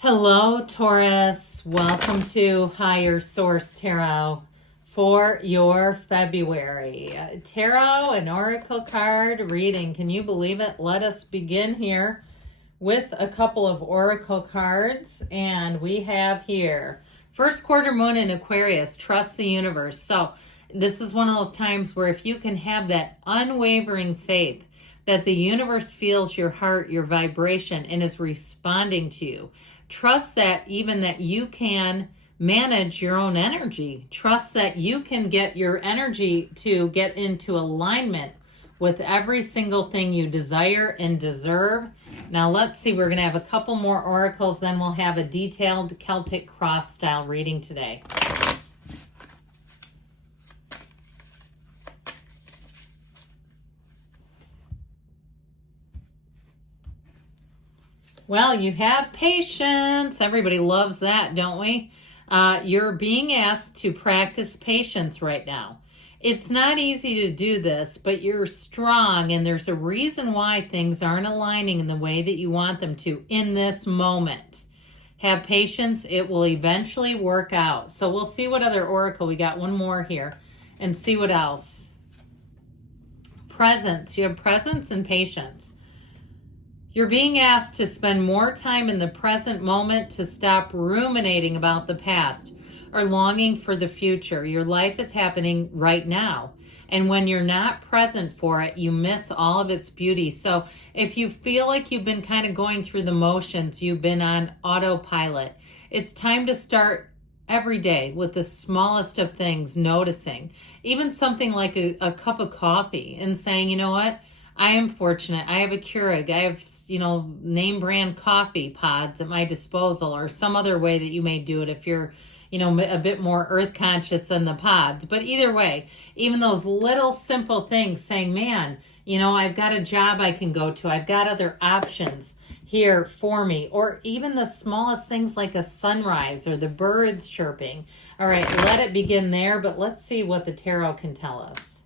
Hello, Taurus. Welcome to Higher Source Tarot for your February. Tarot and Oracle card reading. Can you believe it? Let us begin here with a couple of Oracle cards. And we have here, first quarter moon in Aquarius, trust the universe. So this is one of those times where if you can have that unwavering faith that the universe feels your heart, your vibration, and is responding to you. Trust that even that you can manage your own energy. Trust that you can get your energy to get into alignment with every single thing you desire and deserve. Now let's see, we're going to have a couple more oracles, then we'll have a detailed Celtic cross style reading today. Well, you have patience. Everybody loves that, don't we? You're being asked to practice patience right now. It's not easy to do this, but you're strong, and there's a reason why things aren't aligning in the way that you want them to in this moment. Have patience. It will eventually work out. So we'll see what other oracle. We got one more here and see what else. Presence. You have presence and patience. You're being asked to spend more time in the present moment, to stop ruminating about the past or longing for the future. Your life is happening right now. And when you're not present for it, you miss all of its beauty. So if you feel like you've been kind of going through the motions, you've been on autopilot, it's time to start every day with the smallest of things, noticing. Even something like a cup of coffee and saying, you know what? I am fortunate. I have a Keurig. I have, name brand coffee pods at my disposal, or some other way that you may do it if you're, a bit more earth conscious than the pods. But either way, even those little simple things, saying, man, I've got a job I can go to. I've got other options here for me. Or even the smallest things like a sunrise or the birds chirping. All right, let it begin there, but let's see what the tarot can tell us.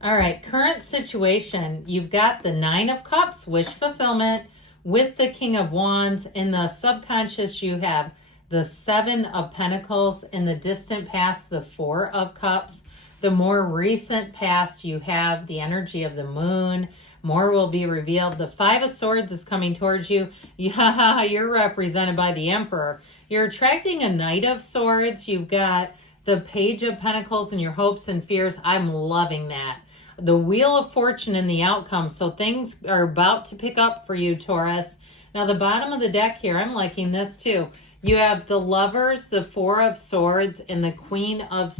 All right, current situation, you've got the Nine of Cups, wish fulfillment, with the King of Wands. In the subconscious, you have the Seven of Pentacles. In the distant past, the Four of Cups. The more recent past, you have the energy of the moon. More will be revealed. The Five of Swords is coming towards you. Yeah, you're represented by the Emperor. You're attracting a Knight of Swords. You've got the Page of Pentacles and your hopes and fears. I'm loving that. The Wheel of Fortune and the outcome. So things are about to pick up for you, Taurus. Now, the bottom of the deck here, I'm liking this too. You have the Lovers, the Four of Swords, and the Queen of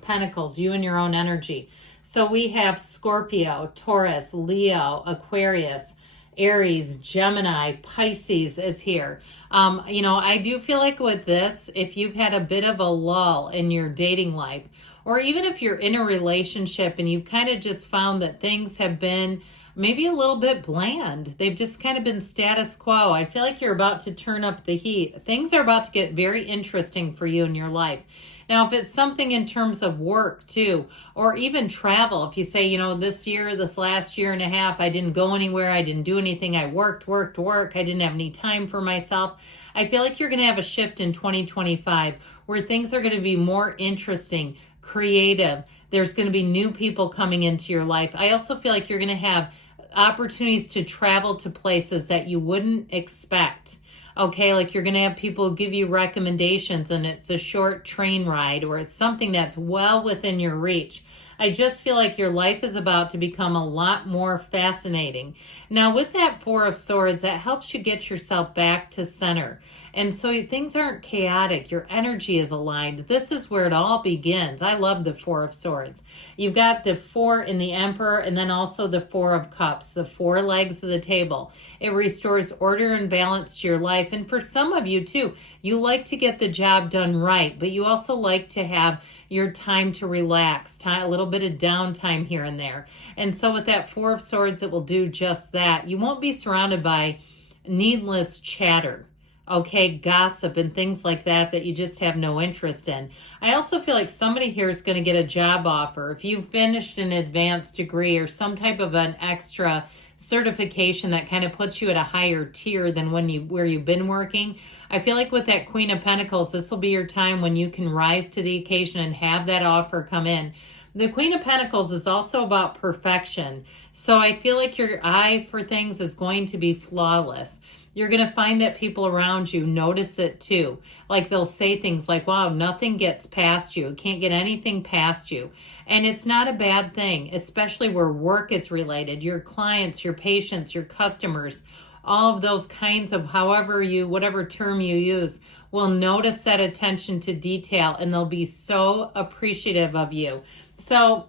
Pentacles, you and your own energy. So we have Scorpio, Taurus, Leo, Aquarius, Aries, Gemini, Pisces is here. I do feel like with this, if you've had a bit of a lull in your dating life, or even if you're in a relationship and you've kind of just found that things have been maybe a little bit bland, they've just kind of been status quo, I feel like you're about to turn up the heat. Things are about to get very interesting for you in your life. Now, if it's something in terms of work too, or even travel, if you say, this last year and a half, I didn't go anywhere, I didn't do anything, I worked, I didn't have any time for myself. I feel like you're going to have a shift in 2025 where things are going to be more interesting, creative. There's going to be new people coming into your life. I also feel like you're going to have opportunities to travel to places that you wouldn't expect. Okay, like you're going to have people give you recommendations and it's a short train ride or it's something that's well within your reach. I just feel like your life is about to become a lot more fascinating. Now, with that Four of Swords, that helps you get yourself back to center. And so things aren't chaotic. Your energy is aligned. This is where it all begins. I love the Four of Swords. You've got the Four in the Emperor and then also the Four of Cups, the four legs of the table. It restores order and balance to your life. And for some of you too, you like to get the job done right, but you also like to have your time to relax, a little bit of downtime here and there. And so with that Four of Swords, it will do just that. You won't be surrounded by needless chatter. okay, gossip and things like that you just have no interest in. I also feel like somebody here is going to get a job offer. If you finished an advanced degree or some type of an extra certification that kind of puts you at a higher tier than where you've been working, I feel like with that Queen of Pentacles, this will be your time when you can rise to the occasion and have that offer come in. The Queen of Pentacles is also about perfection. So I feel like your eye for things is going to be flawless. You're going to find that people around you notice it too. Like they'll say things like, wow, nothing gets past you. Can't get anything past you. And it's not a bad thing, especially where work is related. Your clients, your patients, your customers, all of those kinds of whatever term you use, will notice that attention to detail and they'll be so appreciative of you. So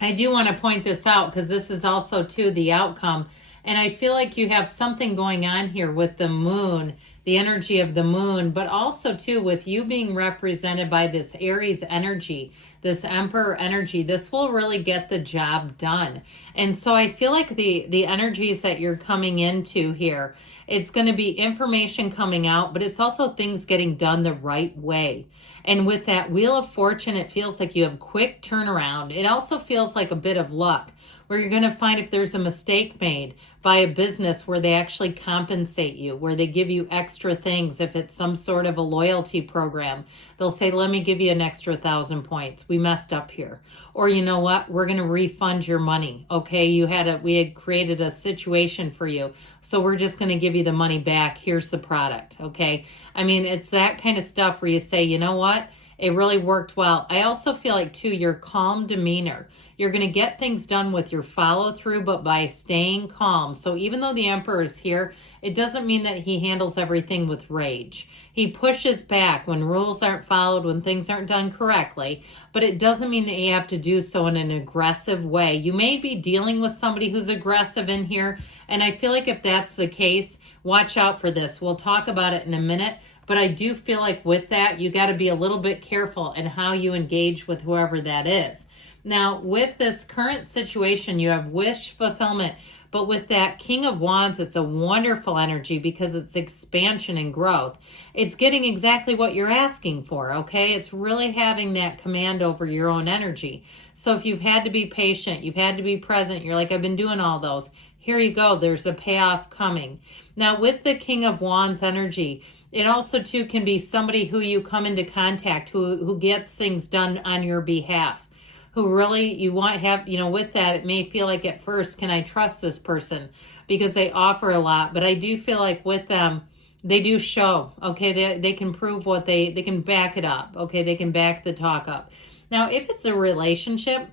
I do want to point this out because this is also too the outcome. And I feel like you have something going on here with the moon, the energy of the moon, but also too with you being represented by this Aries energy, this Emperor energy. This will really get the job done. And so I feel like the energies that you're coming into here, it's going to be information coming out, but it's also things getting done the right way. And with that Wheel of Fortune, it feels like you have quick turnaround. It also feels like a bit of luck, where you're going to find if there's a mistake made by a business where they actually compensate you, where they give you extra things. If it's some sort of a loyalty program, they'll say, let me give you an extra 1,000 points. We messed up here. Or you know what? We're going to refund your money. Okay, we had created a situation for you, so we're just going to give you the money back. Here's the product. Okay. I mean, it's that kind of stuff where you say, you know what? It really worked well. I also feel like, too, your calm demeanor. You're going to get things done with your follow through, but by staying calm. So even though the Emperor is here, it doesn't mean that he handles everything with rage. He pushes back when rules aren't followed, when things aren't done correctly, but it doesn't mean that you have to do so in an aggressive way. You may be dealing with somebody who's aggressive in here, and I feel like if that's the case, watch out for this. We'll talk about it in a minute. But I do feel like with that, you got to be a little bit careful in how you engage with whoever that is. Now, with this current situation, you have wish fulfillment. But with that King of Wands, it's a wonderful energy because it's expansion and growth. It's getting exactly what you're asking for, okay? It's really having that command over your own energy. So if you've had to be patient, you've had to be present, you're like, I've been doing all those. Here you go. There's a payoff coming. Now, with the King of Wands energy, it also, too, can be somebody who you come into contact, who gets things done on your behalf, who really you want to have, with that, it may feel like at first, can I trust this person? Because they offer a lot. But I do feel like with them, they do show, okay, they can prove what they can back it up, okay, they can back the talk up. Now, if it's a relationship,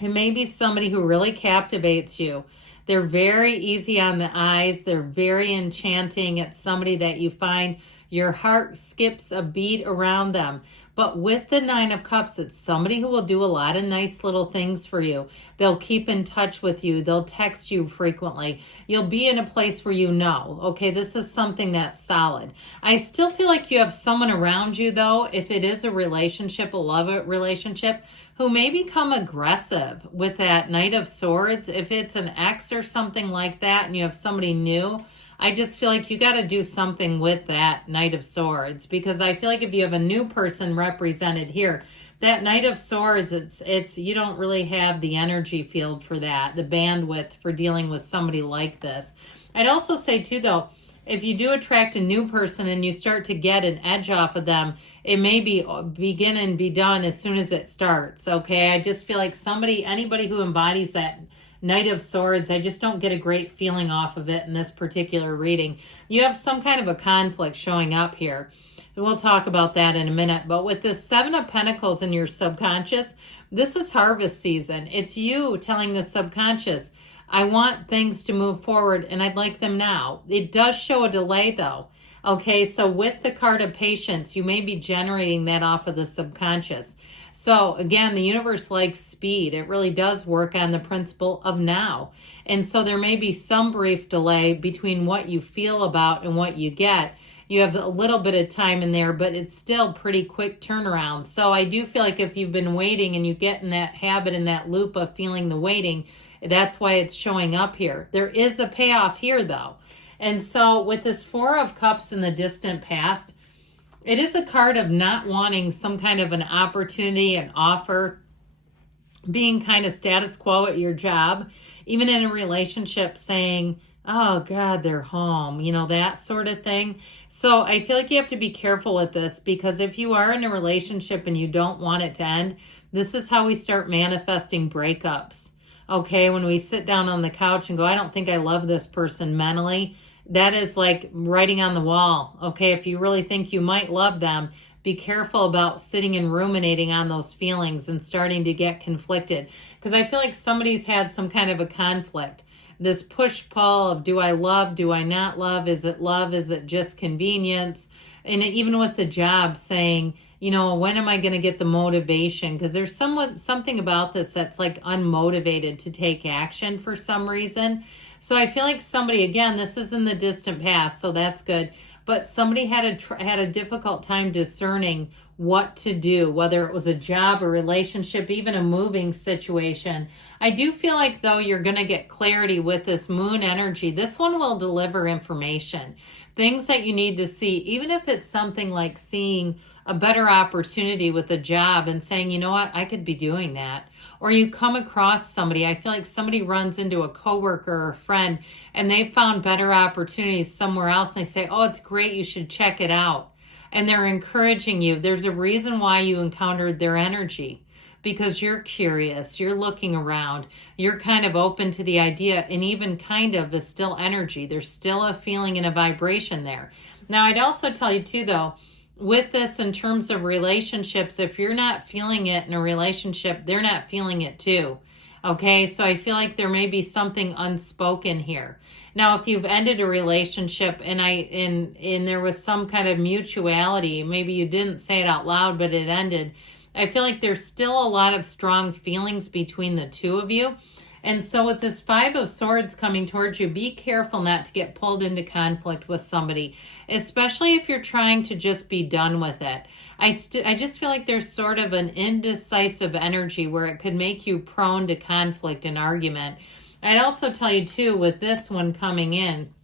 it may be somebody who really captivates you. They're very easy on the eyes. They're very enchanting. It's somebody that you find your heart skips a beat around them. But with the Nine of Cups, it's somebody who will do a lot of nice little things for you. They'll keep in touch with you. They'll text you frequently. You'll be in a place where you know, okay, this is something that's solid. I still feel like you have someone around you, though, if it is a relationship, a love relationship, who may become aggressive with that Knight of Swords. If it's an ex or something like that and you have somebody new, I just feel like you got to do something with that Knight of Swords, because I feel like if you have a new person represented here, that Knight of Swords, it's you don't really have the energy field for that, the bandwidth for dealing with somebody like this. I'd also say too, though, if you do attract a new person and you start to get an edge off of them, it may be begin and be done as soon as it starts, okay? I just feel like anybody who embodies that Knight of Swords, I just don't get a great feeling off of it in this particular reading. You have some kind of a conflict showing up here. We'll talk about that in a minute. But with this Seven of Pentacles in your subconscious, this is harvest season. It's you telling the subconscious, I want things to move forward and I'd like them now. It does show a delay though. Okay, so with the card of patience, you may be generating that off of the subconscious. So again, the universe likes speed. It really does work on the principle of now. And so there may be some brief delay between what you feel about and what you get. You have a little bit of time in there, but it's still pretty quick turnaround. So I do feel like if you've been waiting and you get in that habit, in that loop of feeling the waiting, that's why it's showing up here. There is a payoff here though. And so with this Four of Cups in the distant past, it is a card of not wanting some kind of an opportunity, an offer, being kind of status quo at your job, even in a relationship, saying, oh God, they're home, you know, that sort of thing. So I feel like you have to be careful with this, because if you are in a relationship and you don't want it to end, this is how we start manifesting breakups. Okay, when we sit down on the couch and go, I don't think I love this person mentally, that is like writing on the wall. Okay, if you really think you might love them, be careful about sitting and ruminating on those feelings and starting to get conflicted. Because I feel like somebody's had some kind of a conflict. This push-pull of, do I love, do I not love? Is it just convenience? And even with the job, saying, you know, when am I going to get the motivation? Because there's something about this that's like unmotivated to take action for some reason. So I feel like somebody, again, this is in the distant past, so that's good. But somebody had a difficult time discerning what to do, whether it was a job, a relationship, even a moving situation. I do feel like, though, you're going to get clarity with this moon energy. This one will deliver information, things that you need to see, even if it's something like seeing a better opportunity with a job and saying, you know what, I could be doing that. Or you come across somebody, I feel like somebody runs into a coworker or a friend and they found better opportunities somewhere else, and they say, oh, it's great, you should check it out. And they're encouraging you. There's a reason why you encountered their energy, because you're curious, you're looking around, you're kind of open to the idea, and even kind of is still energy. There's still a feeling and a vibration there. Now, I'd also tell you too, though, with this in terms of relationships, if you're not feeling it in a relationship, they're not feeling it too. Okay, so I feel like there may be something unspoken here. Now, if you've ended a relationship and there was some kind of mutuality, maybe you didn't say it out loud, but it ended, I feel like there's still a lot of strong feelings between the two of you. And so with this Five of Swords coming towards you, be careful not to get pulled into conflict with somebody, especially if you're trying to just be done with it. I just feel like there's sort of an indecisive energy where it could make you prone to conflict and argument. I'd also tell you too, with this one coming in,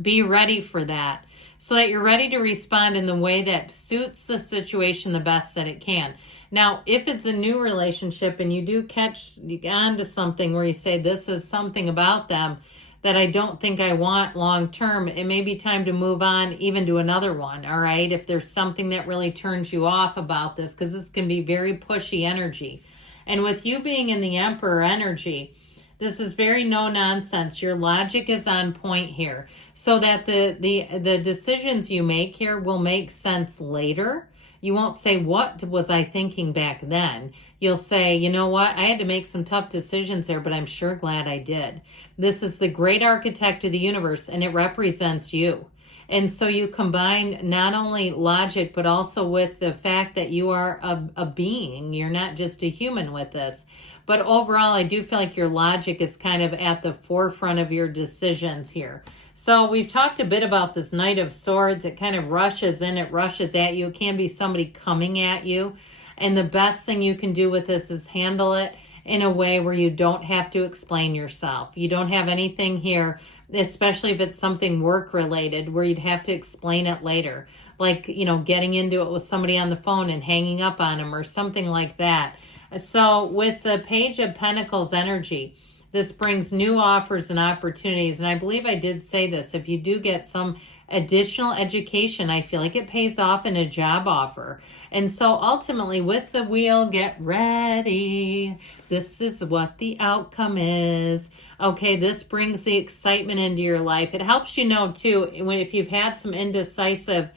be ready for that, so that you're ready to respond in the way that suits the situation the best that it can. Now, if it's a new relationship and you do catch on to something where you say, this is something about them that I don't think I want long term, it may be time to move on even to another one, all right? If there's something that really turns you off about this, because this can be very pushy energy. And with you being in the Emperor energy, this is very no nonsense. Your logic is on point here, so that the decisions you make here will make sense later. You won't say, what was I thinking back then? You'll say, you know what? I had to make some tough decisions there, but I'm sure glad I did. This is the great architect of the universe, and it represents you. And so you combine not only logic, but also with the fact that you are a being. You're not just a human with this. But overall, I do feel like your logic is kind of at the forefront of your decisions here. So we've talked a bit about this Knight of Swords. It kind of rushes in, it rushes at you. It can be somebody coming at you. And the best thing you can do with this is handle it in a way where you don't have to explain yourself. You don't have anything here, especially if it's something work related, where you'd have to explain it later. Like, you know, getting into it with somebody on the phone and hanging up on them or something like that. So with the Page of Pentacles energy, this brings new offers and opportunities. And I believe I did say this. If you do get some additional education, I feel like it pays off in a job offer. And so ultimately with the wheel, get ready. This is what the outcome is. Okay, this brings the excitement into your life. It helps you know too, if you've had some indecisive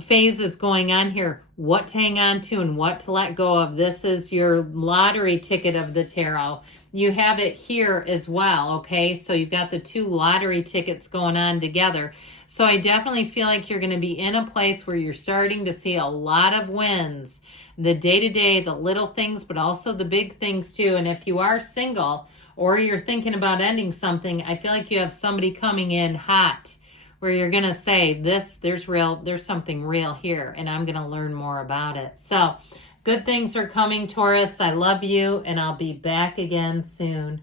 phases going on here, what to hang on to and what to let go of. This is your lottery ticket of the tarot. You have it here as well, okay? So you've got the two lottery tickets going on together. So I definitely feel like you're going to be in a place where you're starting to see a lot of wins. The day-to-day, the little things, but also the big things too. And if you are single or you're thinking about ending something, I feel like you have somebody coming in hot where you're going to say, there's something real here, and I'm going to learn more about it. So good things are coming, Taurus. I love you, and I'll be back again soon.